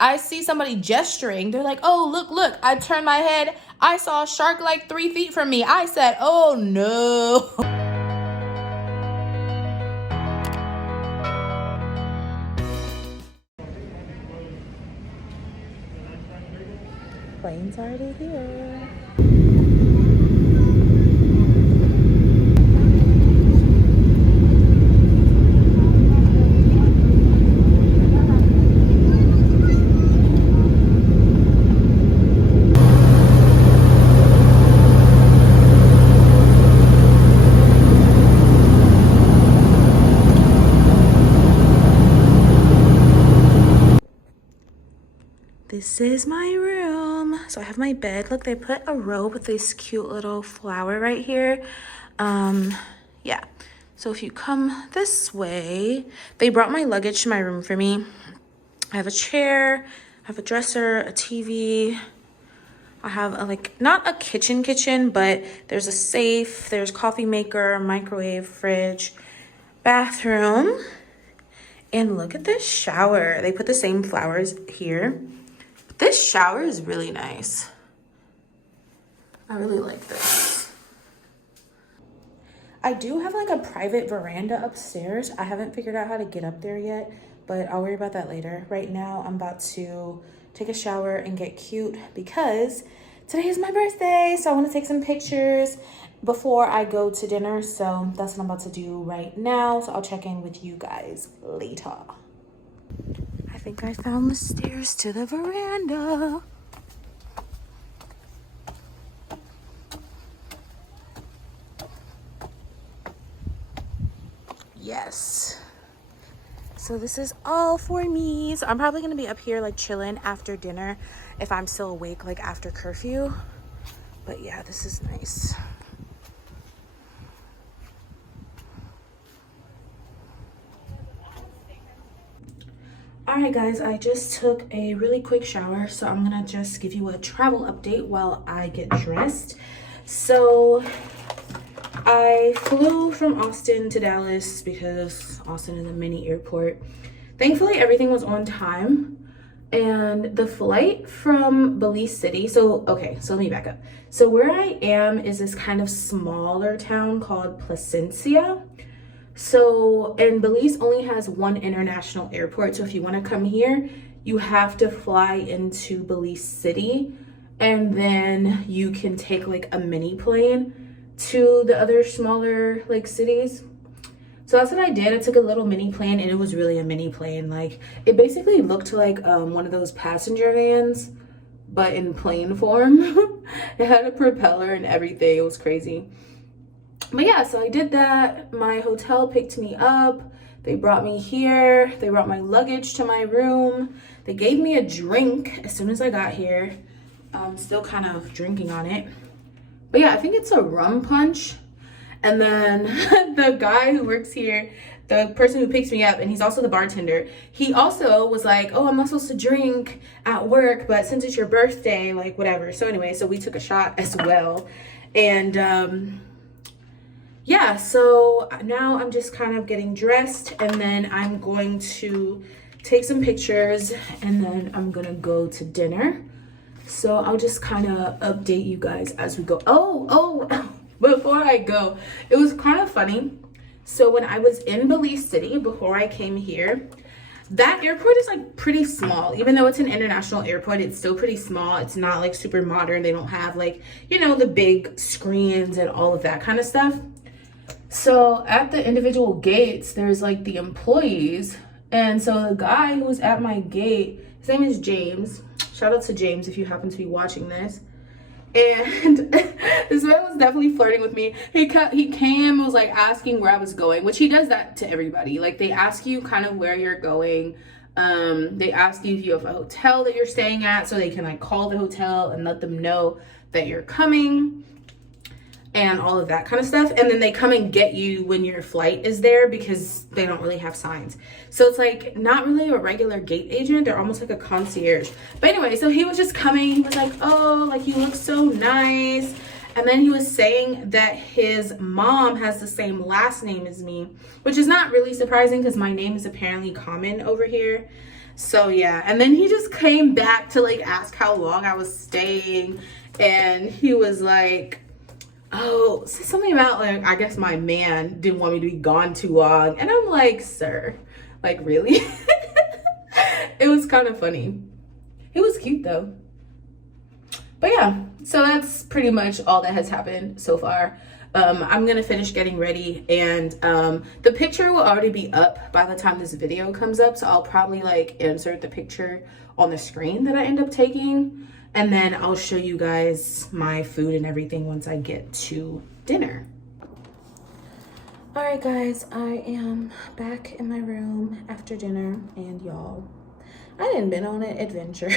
I see somebody gesturing. They're like, oh, look, look. I turned my head. I saw a shark like 3 feet from me. I said, oh no. Plane's already here. This is my room. So I have my bed. Look, they put a robe with this cute little flower right here. Yeah. So if you come this way, they brought my luggage to my room for me. I have a chair, I have a dresser, a TV. I have a, like, not a kitchen, but there's a safe, there's coffee maker, microwave, fridge, bathroom. And look at this shower. They put the same flowers here. This shower is really nice. I really like this. I do have like a private veranda upstairs. I haven't figured out how to get up there yet, but I'll worry about that later. Right now, I'm about to take a shower and get cute because today is my birthday. So I want to take some pictures before I go to dinner. So that's what I'm about to do right now. So I'll check in with you guys later. I think I found the stairs to the veranda. Yes. So this is all for me. So I'm probably gonna be up here like chilling after dinner if I'm still awake, like after curfew. But yeah, this is nice. Alright guys, I just took a really quick shower, so I'm gonna just give you a travel update while I get dressed. So I flew from Austin to Dallas because Austin is a mini airport. Thankfully everything was on time, and the flight from Belize City, so let me back up. So where I am is this kind of smaller town called Placencia. So, and Belize only has one international airport. So if you want to come here, you have to fly into Belize City, and then you can take like a mini plane to the other smaller like cities. So that's what I did. I took a little mini plane, and it was really a mini plane. Like, it basically looked like one of those passenger vans, but in plane form. It had a propeller and everything. It was crazy. But yeah, so I did that. My hotel picked me up. They brought me here. They brought my luggage to my room. They gave me a drink as soon as I got here. I'm still kind of drinking on it. But yeah, I think it's a rum punch. And then the guy who works here, the person who picks me up, and he's also the bartender, he also was like, oh, I'm not supposed to drink at work, but since it's your birthday, like whatever. So anyway, so we took a shot as well. And yeah, so now I'm just kind of getting dressed, and then I'm going to take some pictures, and then I'm gonna go to dinner. So I'll just kind of update you guys as we go. Oh, before I go, it was kind of funny. So when I was in Belize City, before I came here, that airport is like pretty small. Even though it's an international airport, it's still pretty small. It's not like super modern. They don't have like, you know, the big screens and all of that kind of stuff. So at the individual gates, there's like the employees. And so the guy who was at my gate, his name is James. Shout out to James if you happen to be watching this. And this man was definitely flirting with me. He came and was like asking where I was going, which he does that to everybody. Like, they ask you kind of where you're going. They ask you if you have a hotel that you're staying at, so they can like call the hotel and let them know that you're coming and all of that kind of stuff. And then they come and get you when your flight is there, because they don't really have signs. So it's like not really a regular gate agent. They're almost like a concierge. But anyway, so he was just coming. He was like, oh, like, you look so nice. And then he was saying that his mom has the same last name as me, which is not really surprising because my name is apparently common over here. So yeah, and then he just came back to like ask how long I was staying, and he was like, oh, something about like, I guess my man didn't want me to be gone too long. And I'm like, sir, like really? It was kind of funny. He was cute though. But yeah, so that's pretty much all that has happened so far. I'm gonna finish getting ready, and the picture will already be up by the time this video comes up, so I'll probably like insert the picture on the screen that I end up taking, and then I'll show you guys my food and everything once I get to dinner. All right guys, I am back in my room after dinner, and y'all, I didn't been on an adventure.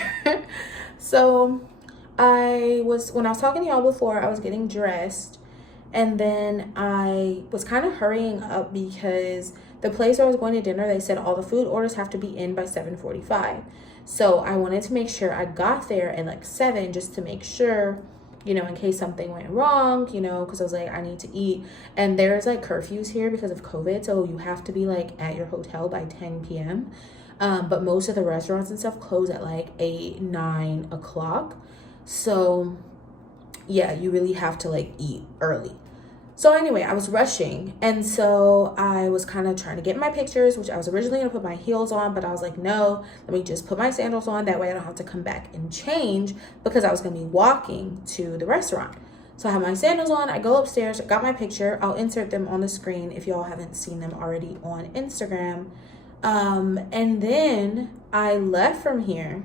So when I was talking to y'all before, I was getting dressed, and then I was kind of hurrying up because the place where I was going to dinner, they said all the food orders have to be in by 7:45. So I wanted to make sure I got there at like 7, just to make sure, you know, in case something went wrong, you know, because I was like, I need to eat. And there's like curfews here because of COVID, so you have to be like at your hotel by 10 p.m. But most of the restaurants and stuff close at like 8, 9 o'clock. So yeah, you really have to like eat early. So anyway, I was rushing, and so I was kind of trying to get my pictures, which I was originally gonna put my heels on, but I was like, no, let me just put my sandals on, that way I don't have to come back and change, because I was gonna be walking to the restaurant. So I have my sandals on, I go upstairs, I got my picture, I'll insert them on the screen if y'all haven't seen them already on Instagram. And then I left from here,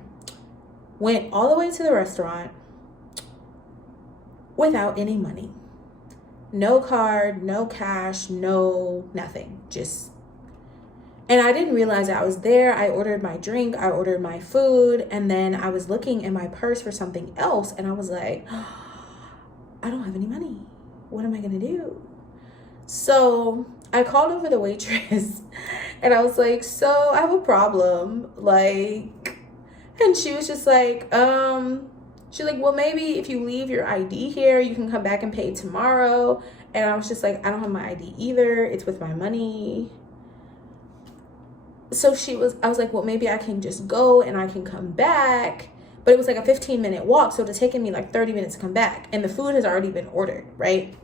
went all the way to the restaurant without any money. No card, no cash, no nothing. And I didn't realize that I was there. I ordered my drink, I ordered my food, and then I was looking in my purse for something else, and I was like, I don't have any money. What am I gonna do? So I called over the waitress and I was like, so I have a problem, like, and she was just like, she's like, well, maybe if you leave your ID here, you can come back and pay tomorrow. And I was just like, I don't have my ID either. It's with my money. So I was like, well, maybe I can just go and I can come back. But it was like a 15-minute walk. So it would have taken me like 30 minutes to come back. And the food has already been ordered, right?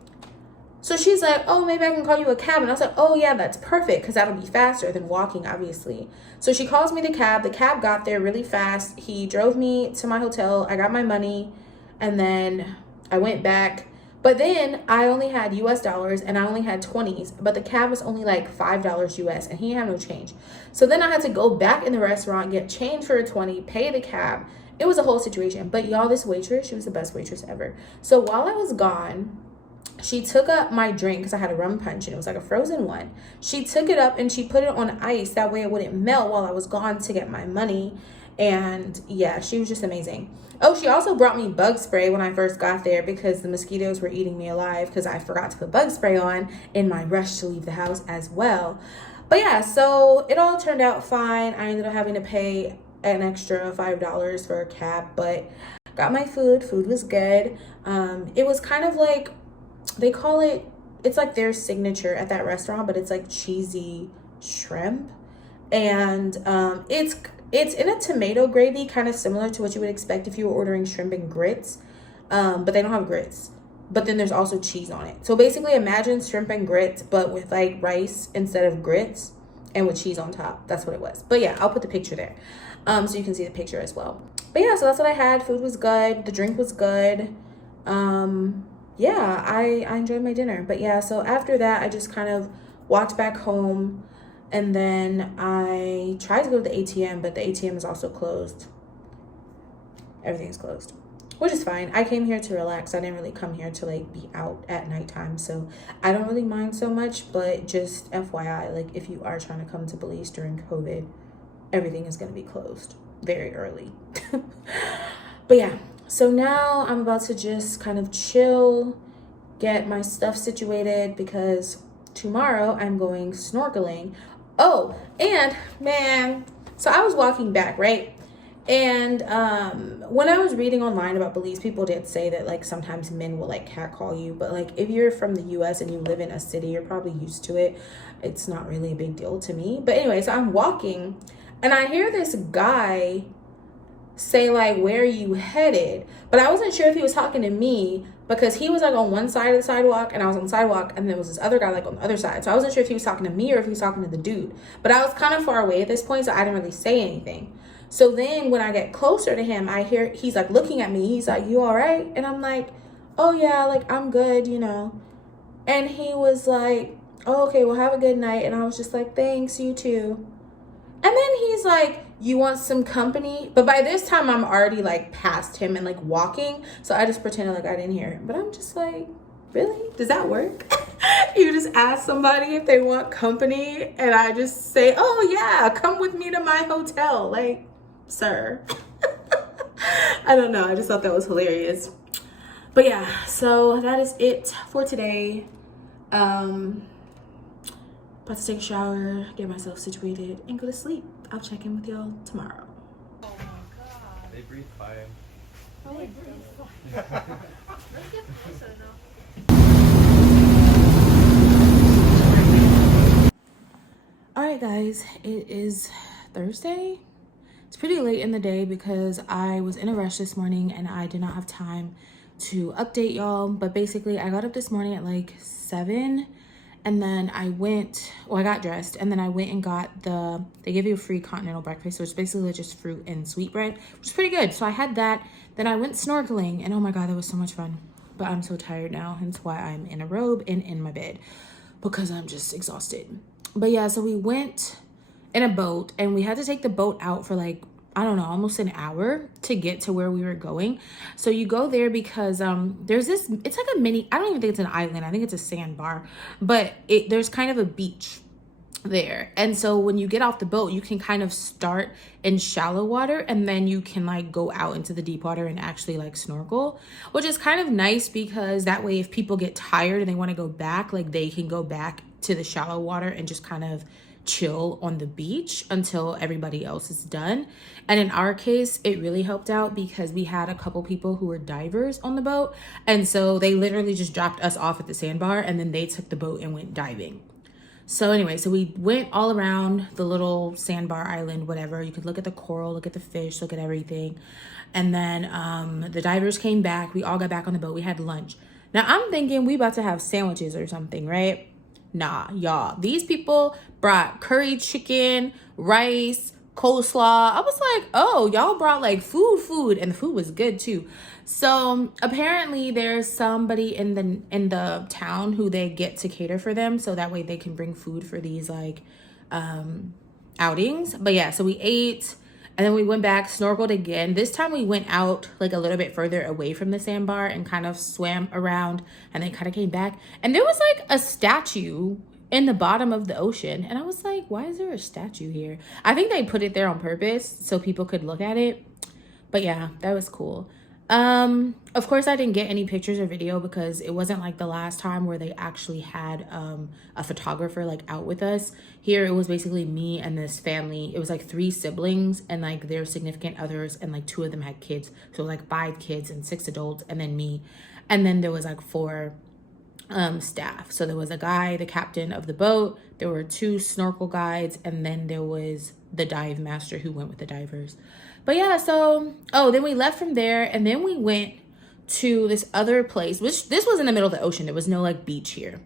So she's like, oh, maybe I can call you a cab. And I was like, oh, yeah, that's perfect, because that'll be faster than walking, obviously. So she calls me the cab. The cab got there really fast. He drove me to my hotel. I got my money, and then I went back. But then I only had US dollars, and I only had 20s. But the cab was only like $5 US, and he had no change. So then I had to go back in the restaurant, get change for a 20, pay the cab. It was a whole situation. But y'all, this waitress, she was the best waitress ever. So while I was gone, she took up my drink, because I had a rum punch and it was like a frozen one. She took it up and she put it on ice. That way it wouldn't melt while I was gone to get my money. And yeah, she was just amazing. Oh, she also brought me bug spray when I first got there, because the mosquitoes were eating me alive, because I forgot to put bug spray on in my rush to leave the house as well. But yeah, so it all turned out fine. I ended up having to pay an extra $5 for a cab, but got my food. Food was good. It was kind of like, they call it, it's like their signature at that restaurant, but it's like cheesy shrimp, and it's in a tomato gravy, kind of similar to what you would expect if you were ordering shrimp and grits, but they don't have grits. But then there's also cheese on it. So basically imagine shrimp and grits, but with like rice instead of grits, and with cheese on top. That's what it was. But yeah, I'll put the picture there, so you can see the picture as well. But yeah, so that's what I had. Food was good, the drink was good. Yeah, I enjoyed my dinner. But yeah, so after that, I just kind of walked back home, and then I tried to go to the ATM, but the ATM is also closed. Everything's closed, which is fine. I came here to relax. I didn't really come here to like be out at nighttime, so I don't really mind so much. But just FYI, like if you are trying to come to Belize during COVID, everything is going to be closed very early. But yeah. So now I'm about to just kind of chill, get my stuff situated, because tomorrow I'm going snorkeling. Oh, and man, so I was walking back, right? And when I was reading online about Belize, people did say that like sometimes men will like catcall you, but like if you're from the US and you live in a city, you're probably used to it. It's not really a big deal to me. But anyway, so I'm walking And I hear this guy say like, where are you headed? But I wasn't sure if he was talking to me because he was like on one side of the sidewalk and I was on the sidewalk, and there was this other guy like on the other side. So I wasn't sure if he was talking to me or if he was talking to the dude. But I was kind of far away at this point, so I didn't really say anything. So then when I get closer to him, I hear he's like looking at me. He's like, you all right? And I'm like, oh yeah, like I'm good, you know. And he was like, oh, okay, well have a good night. And I was just like, thanks, you too. And then he's like, you want some company? But by this time I'm already like past him and like walking, so I just pretended like I didn't hear him. But I'm just like, really? Does that work? You just ask somebody if they want company and I just say, oh yeah, come with me to my hotel. Like, sir. I don't know, I just thought that was hilarious. But yeah, so that is it for today. About to take a shower, get myself situated, and go to sleep. I'll check in with y'all tomorrow. Oh my god. They breathe fire. Oh, they breathe fire. Let's get closer now. Alright guys, it is Thursday. It's pretty late in the day because I was in a rush this morning and I did not have time to update y'all. But basically I got up this morning at like 7. And then I got dressed, and then I went and got they give you a free continental breakfast, so it's basically just fruit and sweetbread, which is pretty good. So I had that, then I went snorkeling, and oh my god, that was so much fun. But I'm so tired now, hence why I'm in a robe and in my bed, because I'm just exhausted. But yeah, so we went in a boat, and we had to take the boat out for like, I don't know, almost an hour to get to where we were going. So you go there because there's this, it's like a mini, I don't even think it's an island, I think it's a sandbar, but there's kind of a beach there. And so when you get off the boat, you can kind of start in shallow water, and then you can like go out into the deep water and actually like snorkel, which is kind of nice because that way if people get tired and they want to go back, like they can go back to the shallow water and just kind of chill on the beach until everybody else is done. And in our case, it really helped out because we had a couple people who were divers on the boat, and so they literally just dropped us off at the sandbar and then they took the boat and went diving. So anyway, so we went all around the little sandbar island, whatever. You could look at the coral, look at the fish, look at everything. And then the divers came back. We all got back on the boat. We had lunch. Now I'm thinking we about to have sandwiches or something, right? Nah, y'all. These people brought curry chicken, rice, coleslaw. I was like, oh, y'all brought like food, and the food was good too. So apparently there's somebody in the town who they get to cater for them, so that way they can bring food for these like outings. But yeah, so we ate. And then we went back, snorkeled again. This time we went out like a little bit further away from the sandbar and kind of swam around, and then kind of came back. And there was like a statue in the bottom of the ocean. And I was like, why is there a statue here? I think they put it there on purpose so people could look at it. But yeah, that was cool. Of course I didn't get any pictures or video because it wasn't like the last time where they actually had a photographer like out with us. Here it was basically me and this family. It was like 3 siblings and like their significant others, and like 2 of them had kids, so like 5 kids and 6 adults, and then me. And then there was like 4 staff. So there was a guy, the captain of the boat, there were 2 snorkel guides, and then there was the dive master who went with the divers. But yeah, so then we left from there, and then we went to this other place, which this was in the middle of the ocean. There was no like beach here,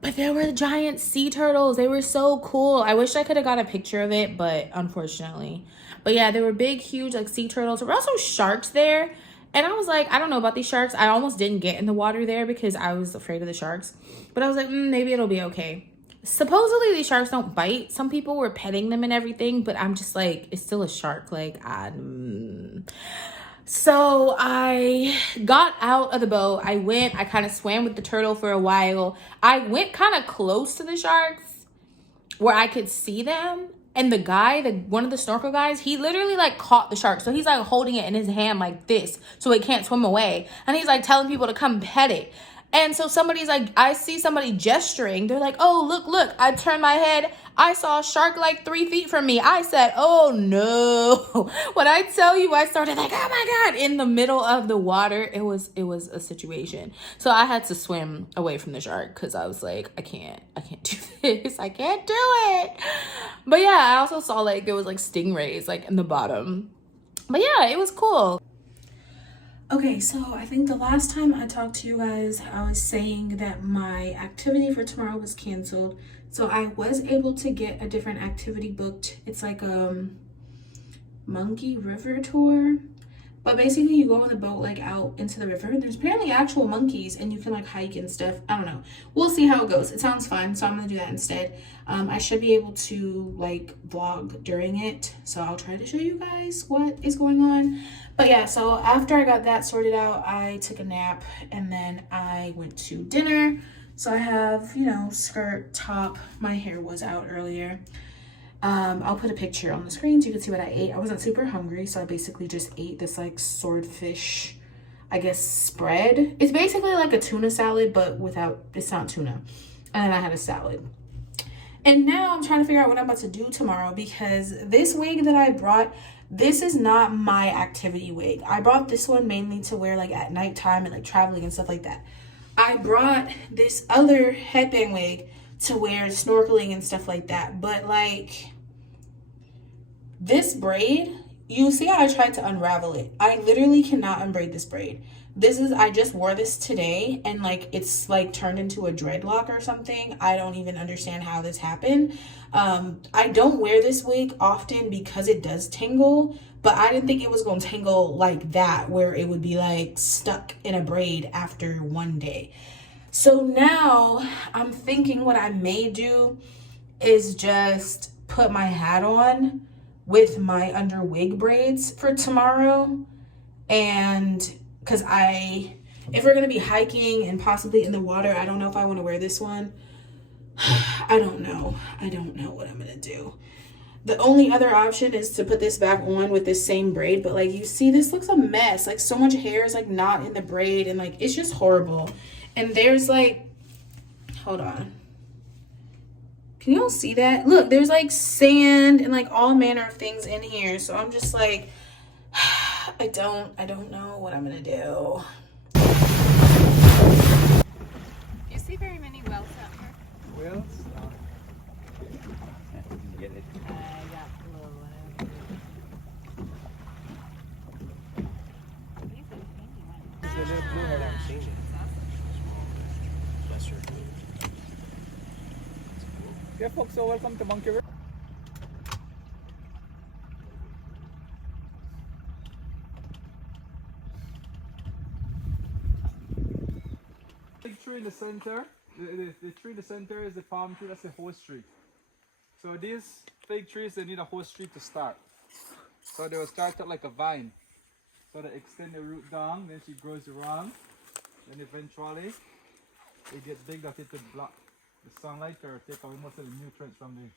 but there were giant sea turtles. They were so cool. I wish I could have got a picture of it, but unfortunately. But yeah, there were big, huge like sea turtles. There were also sharks there. And I was like, I don't know about these sharks. I almost didn't get in the water there because I was afraid of the sharks. But I was like, maybe it'll be okay. Supposedly these sharks don't bite. Some people were petting them and everything, but I'm just like, it's still a shark. Like, So I got out of the boat. I kind of swam with the turtle for a while. I went kind of close to the sharks where I could see them. And the guy, one of the snorkel guys, he literally like caught the shark. So he's like holding it in his hand like this so it can't swim away. And he's like telling people to come pet it. And so somebody's like, I see somebody gesturing. They're like, oh, look. I turn my head. I saw a shark like 3 feet from me. I said, oh no. When I tell you, I started like, oh my God, in the middle of the water. It was a situation. So I had to swim away from the shark because I was like, I can't do this. I can't do it. But yeah, I also saw like there was like stingrays like in the bottom. But yeah, it was cool. Okay, so I think the last time I talked to you guys, I was saying that my activity for tomorrow was canceled. So I was able to get a different activity booked. It's like a monkey river tour. But basically you go on the boat like out into the river. There's apparently actual monkeys and you can like hike and stuff. I don't know. We'll see how it goes. It sounds fun, so I'm gonna do that instead. I should be able to like vlog during it. So I'll try to show you guys what is going on. But yeah, so after I got that sorted out, I took a nap and then I went to dinner. So I have, you know, skirt, top. My hair was out earlier. I'll put a picture on the screen so you can see what I ate. I wasn't super hungry, so I basically just ate this like swordfish, I guess, spread. It's basically like a tuna salad, but without, it's not tuna. And then I had a salad. And now I'm trying to figure out what I'm about to do tomorrow because this wig that I brought, this is not my activity wig. I brought this one mainly to wear like at nighttime and like traveling and stuff like that. I brought this other headband wig to wear snorkeling and stuff like that. But like this braid, you see how I tried to unravel it. I literally cannot unbraid this braid. I just wore this today and like it's like turned into a dreadlock or something. I don't even understand how this happened. I don't wear this wig often because it does tangle, but I didn't think it was gonna tangle like that where it would be like stuck in a braid after one day. So now I'm thinking what I may do is just put my hat on with my under wig braids for tomorrow. And because if we're going to be hiking and possibly in the water, I don't know if I want to wear this one. I don't know what I'm going to do. The only other option is to put this back on with this same braid. But like you see, this looks a mess. Like so much hair is like not in the braid and like it's just horrible. And there's like, hold on. Can you all see that? Look, there's like sand and like all manner of things in here. So I'm just like, I don't know what I'm gonna do. You see very many wells out here? Wells? Get it. I got blue. These are teeny ones. It's a little blue head, I've seen it. Yes, sir. Yeah, folks, so welcome to Monkey River. Big tree in the center. The tree in the center is the palm tree. That's the host tree. So these fig trees, they need a host tree to start. So they will start out like a vine. So they extend the root down, then she grows around. Then eventually, they get big that it would block the sunlight or take away most of the nutrients from the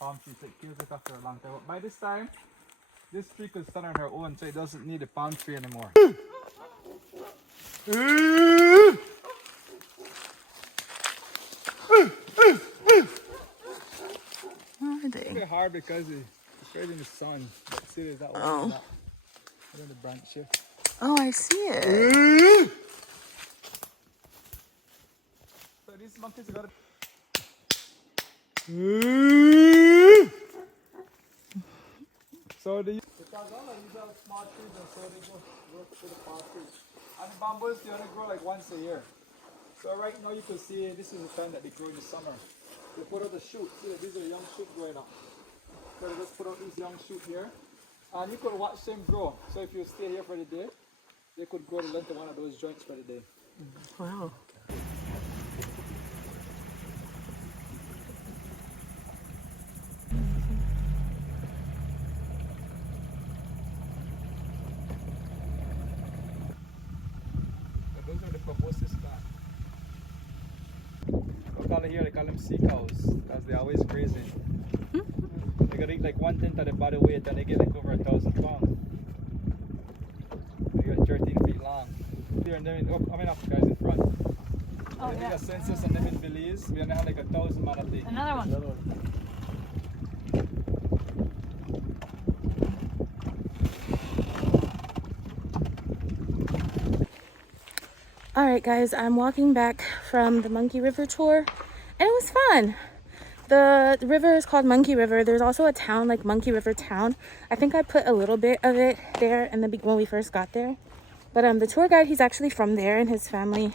palm tree. So it kills it after a long time. But by this time, this tree could stand on her own, so it doesn't need a palm tree anymore. It's very hard because it's right in the sun. See, there's that one. Oh. And then the branch here. Oh, I see it. So these monkeys got so the Kazala, these are small trees, and so they go work with the palm trees. And the bamboos, they only grow like once a year. So right now you can see this is the time that they grow in the summer. They put out the shoot. See, these are young shoots growing up. So they just put out these young shoots here. And you could watch them grow. So if you stay here for the day, they could grow the length of one of those joints for the day. Wow. Those are the proboscis plant. Here they call them sea cows because they're always grazing. They gotta eat like 1/10 of the body weight and they get like over 1,000 pounds. They got 13 feet long. Here and then, guys in front. Oh, they yeah. did a census and them in Belize. We only have like 1,000 manatees. Another one. All right, guys, I'm walking back from the Monkey River tour, and it was fun. The river is called Monkey River. There's also a town like Monkey River Town. I think I put a little bit of it there in the when we first got there. But the tour guide, he's actually from there, and his family,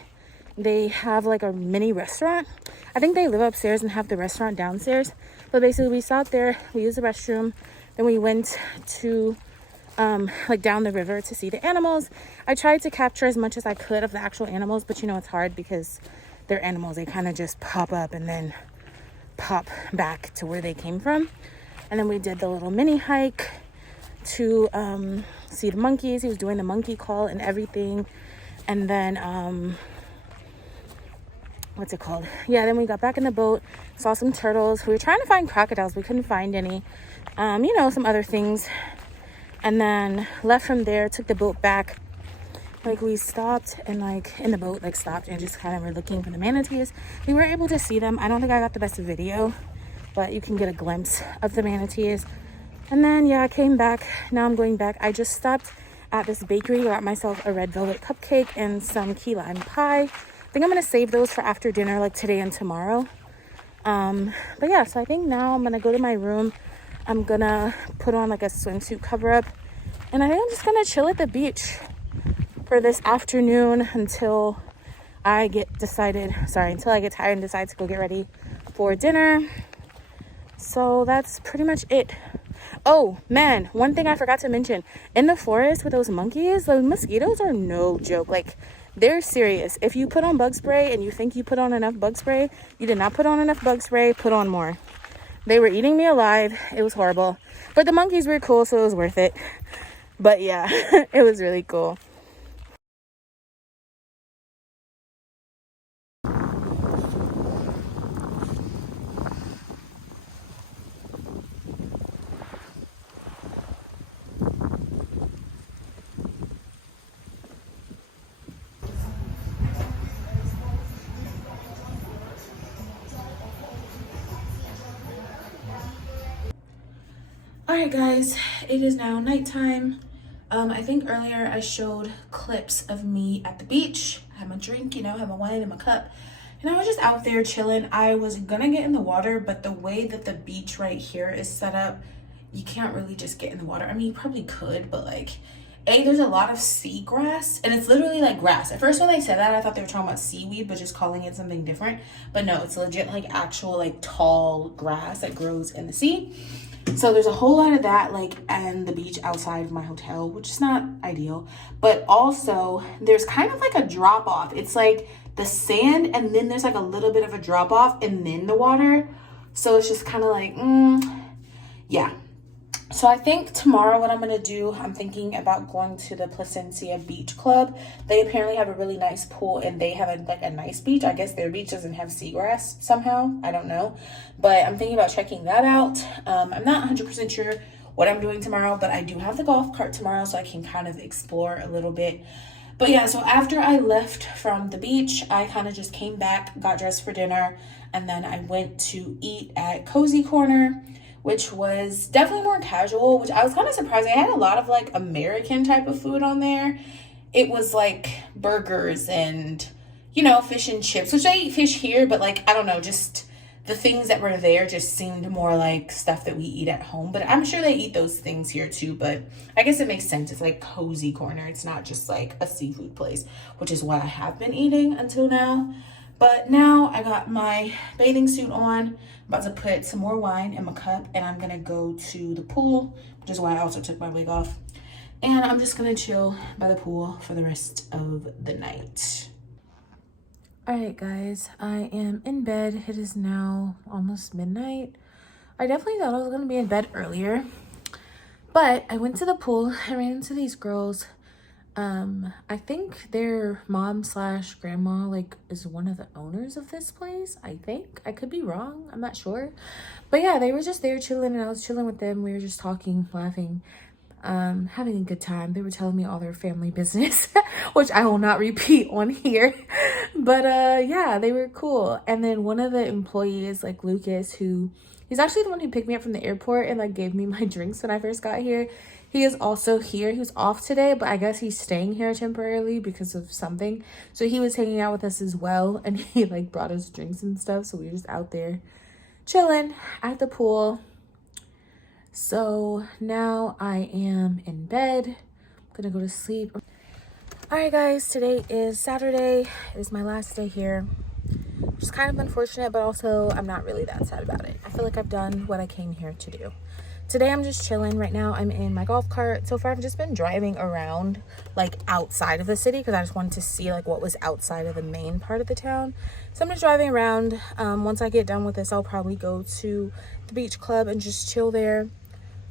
they have like a mini restaurant. I think they live upstairs and have the restaurant downstairs. But basically, we sat there, we used the restroom, then we went to like down the river to see the animals. I tried to capture as much as I could of the actual animals, but you know, it's hard because they're animals. They kind of just pop up and then pop back to where they came from. And then we did the little mini hike to see the monkeys. He was doing the monkey call and everything. And then what's it called? Yeah, then we got back in the boat, saw some turtles. We were trying to find crocodiles, we couldn't find any. You know, some other things. And then left from there, took the boat back. Like, we stopped and like in the boat, like stopped and just kind of were looking for the manatees. We were able to see them. I don't think I got the best video, but you can get a glimpse of the manatees. And then yeah, I came back. Now I'm going back. I just stopped at this bakery, got myself a red velvet cupcake and some key lime pie. I think I'm gonna save those for after dinner, like today and tomorrow. But yeah, so I think now I'm gonna go to my room. I'm gonna put on like a swimsuit cover up, and I think I'm just gonna chill at the beach for this afternoon until I get tired and decide to go get ready for dinner. So that's pretty much it. Oh man, one thing I forgot to mention, in the forest with those monkeys, the mosquitoes are no joke. Like, they're serious. If you put on bug spray and you think you put on enough bug spray, you did not put on enough bug spray. Put on more. They were eating me alive. It was horrible. But the monkeys were cool, so it was worth it. But yeah, it was really cool. Alright guys, it is now nighttime. I think earlier I showed clips of me at the beach. I had my drink, you know, I had my wine in my cup. And I was just out there chilling. I was gonna get in the water, but the way that the beach right here is set up, you can't really just get in the water. I mean, you probably could, but like, there's a lot of seagrass, and it's literally like grass. At first when they said that, I thought they were talking about seaweed, but just calling it something different. But no, it's legit like actual like tall grass that grows in the sea. So there's a whole lot of that, like, and the beach outside of my hotel, which is not ideal. But also there's kind of like a drop off. It's like the sand, and then there's like a little bit of a drop off, and then the water. So it's just kind of like, yeah. So I think tomorrow what I'm going to do, I'm thinking about going to the Placencia Beach Club. They apparently have a really nice pool, and they have a nice beach. I guess their beach doesn't have seagrass somehow. I don't know. But I'm thinking about checking that out. I'm not 100% sure what I'm doing tomorrow, but I do have the golf cart tomorrow, so I can kind of explore a little bit. But yeah, so after I left from the beach, I kind of just came back, got dressed for dinner, and then I went to eat at Cozy Corner, which was definitely more casual, which I was kind of surprised. I had a lot of like American type of food on there. It was like burgers and, you know, fish and chips, which I eat fish here, but like, I don't know, just the things that were there just seemed more like stuff that we eat at home. But I'm sure they eat those things here too, but I guess it makes sense. It's like Cozy Corner. It's not just like a seafood place, which is what I have been eating until now. But now I got my bathing suit on. I'm about to put some more wine in my cup, and I'm gonna go to the pool, which is why I also took my wig off. And I'm just gonna chill by the pool for the rest of the night. All right, guys, I am in bed. It is now almost midnight. I definitely thought I was gonna be in bed earlier, but I went to the pool. I ran into these girls. I think their mom / grandma like is one of the owners of this place. I think. I could be wrong. I'm not sure. But yeah, they were just there chilling, and I was chilling with them. We were just talking, laughing, having a good time. They were telling me all their family business, which I will not repeat on here. But yeah, they were cool. And then one of the employees, like Lucas, who He's actually the one who picked me up from the airport and like gave me my drinks when I first got here. He is also here. He was off today, but I guess he's staying here temporarily because of something. So he was hanging out with us as well, and he like brought us drinks and stuff. So we were just out there chilling at the pool. So now I am in bed. I'm gonna go to sleep. All right, guys, today is Saturday. It is my last day here. Which is kind of unfortunate, but also I'm not really that sad about it. I feel like I've done what I came here to do. Today I'm just chilling. Right now I'm in my golf cart. So far I've just been driving around like outside of the city because I just wanted to see like what was outside of the main part of the town. So I'm just driving around. Once I get done with this, I'll probably go to the beach club and just chill there.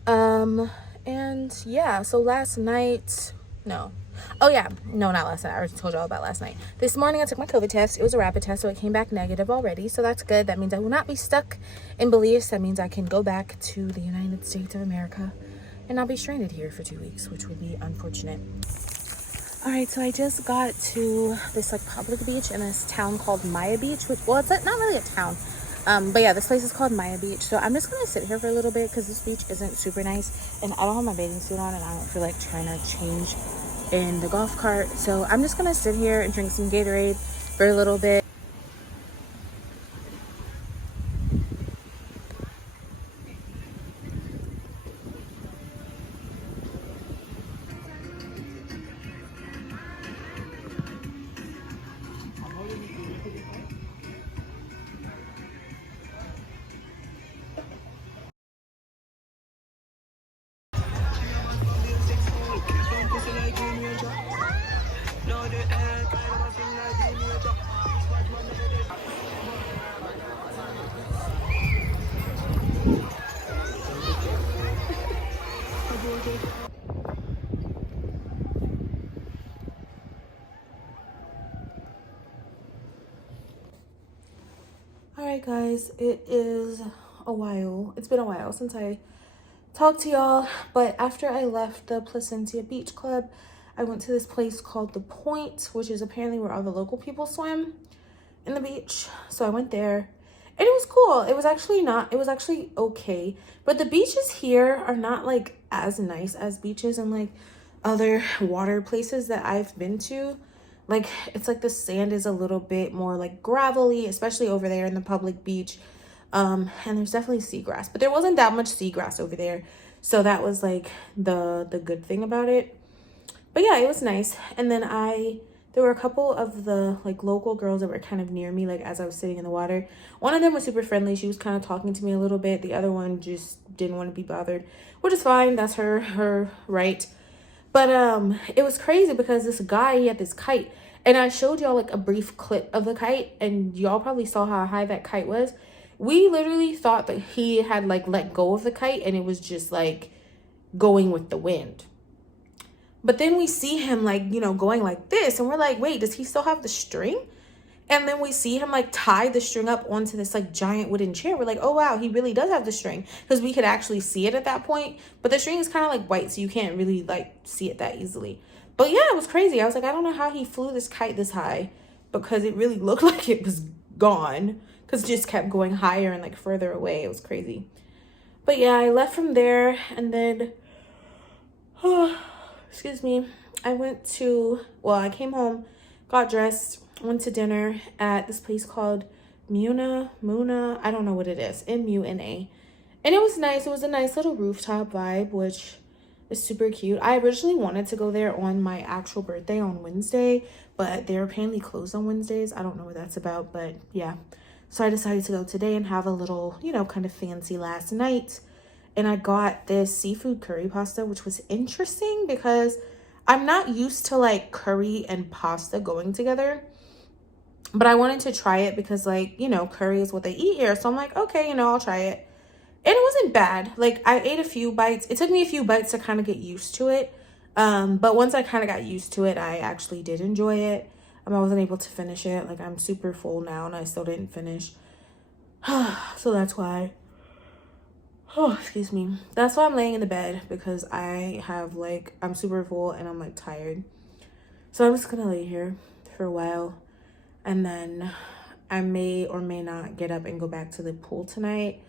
And yeah, so last night, not last night. I already told you all about last night. This morning I took my COVID test. It was a rapid test, so it came back negative already. So that's good. That means I will not be stuck in Belize. That means I can go back to the United States of America and not be stranded here for 2 weeks, which would be unfortunate. All right, so I just got to this like public beach in this town called Maya Beach. Well, it's not really a town. But yeah, this place is called Maya Beach. So I'm just gonna sit here for a little bit because this beach isn't super nice, and I don't have my bathing suit on, and I don't feel like trying to change in the golf cart. So I'm just gonna sit here and drink some Gatorade for a little bit. Alright guys, it's been a while since I talked to y'all, but after I left the Placencia Beach Club, I went to this place called The Point, which is apparently where all the local people swim in the beach. So I went there and it was cool. It was actually okay, but the beaches here are not like as nice as beaches in like other water places that I've been to. Like, it's like the sand is a little bit more like gravelly, especially over there in the public beach. And there's definitely seagrass, but there wasn't that much seagrass over there. So that was like the good thing about it. But yeah, it was nice. And then there were a couple of the like local girls that were kind of near me, like as I was sitting in the water. One of them was super friendly. She was kind of talking to me a little bit. The other one just didn't want to be bothered, which is fine. That's her right. But it was crazy because this guy, he had this kite, and I showed y'all like a brief clip of the kite, and y'all probably saw how high that kite was. We literally thought that he had like let go of the kite and it was just like going with the wind. But then we see him like, you know, going like this, and we're like, wait, does he still have the string? And then we see him like tie the string up onto this like giant wooden chair. We're like, oh wow, he really does have the string, because we could actually see it at that point. But the string is kind of like white, so you can't really like see it that easily. But yeah, it was crazy. I was like, I don't know how he flew this kite this high, because it really looked like it was gone, because it just kept going higher and like further away. It was crazy. But yeah, I left from there, and then excuse me, I came home, got dressed, went to dinner at this place called Muna, I don't know what it is, M-U-N-A. And it was nice. It was a nice little rooftop vibe, which is super cute. I originally wanted to go there on my actual birthday on Wednesday, but they're apparently closed on Wednesdays. I don't know what that's about, but yeah. So I decided to go today and have a little, you know, kind of fancy last night. And I got this seafood curry pasta, which was interesting because I'm not used to like curry and pasta going together. But I wanted to try it because, like, you know, curry is what they eat here. So I'm like, okay, you know, I'll try it. And it wasn't bad. Like, I ate a few bites. It took me a few bites to kind of get used to it. But once I kind of got used to it, I actually did enjoy it. I wasn't able to finish it. Like, I'm super full now and I still didn't finish. So that's why. Oh, excuse me. That's why I'm laying in the bed, because I'm super full and I'm like tired. So I'm just gonna lay here for a while, and then I may or may not get up and go back to the pool tonight.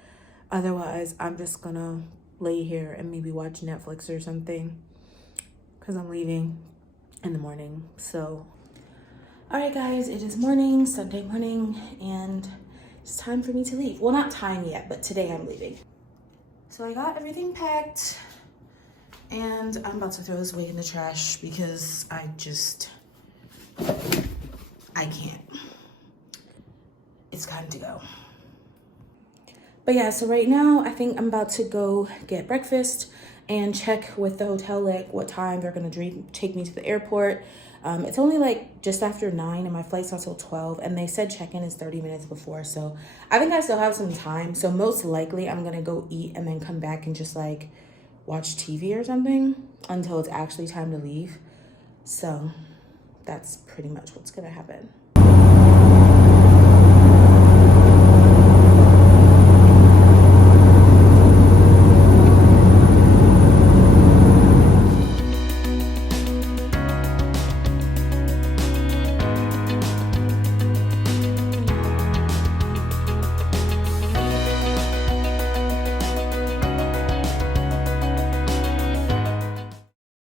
Otherwise, I'm just gonna lay here and maybe watch Netflix or something because I'm leaving in the morning. So, all right, guys, it is morning, Sunday morning, and it's time for me to leave. Well, not time yet, but today I'm leaving. So I got everything packed and I'm about to throw this wig in the trash because I can't. It's time to go. But yeah, so right now I think I'm about to go get breakfast and check with the hotel like what time they're gonna take me to the airport. It's only like just after 9 and my flight's not till 12, and they said check-in is 30 minutes before, so I think I still have some time. So most likely I'm gonna go eat and then come back and just like watch TV or something until it's actually time to leave. So that's pretty much what's gonna happen.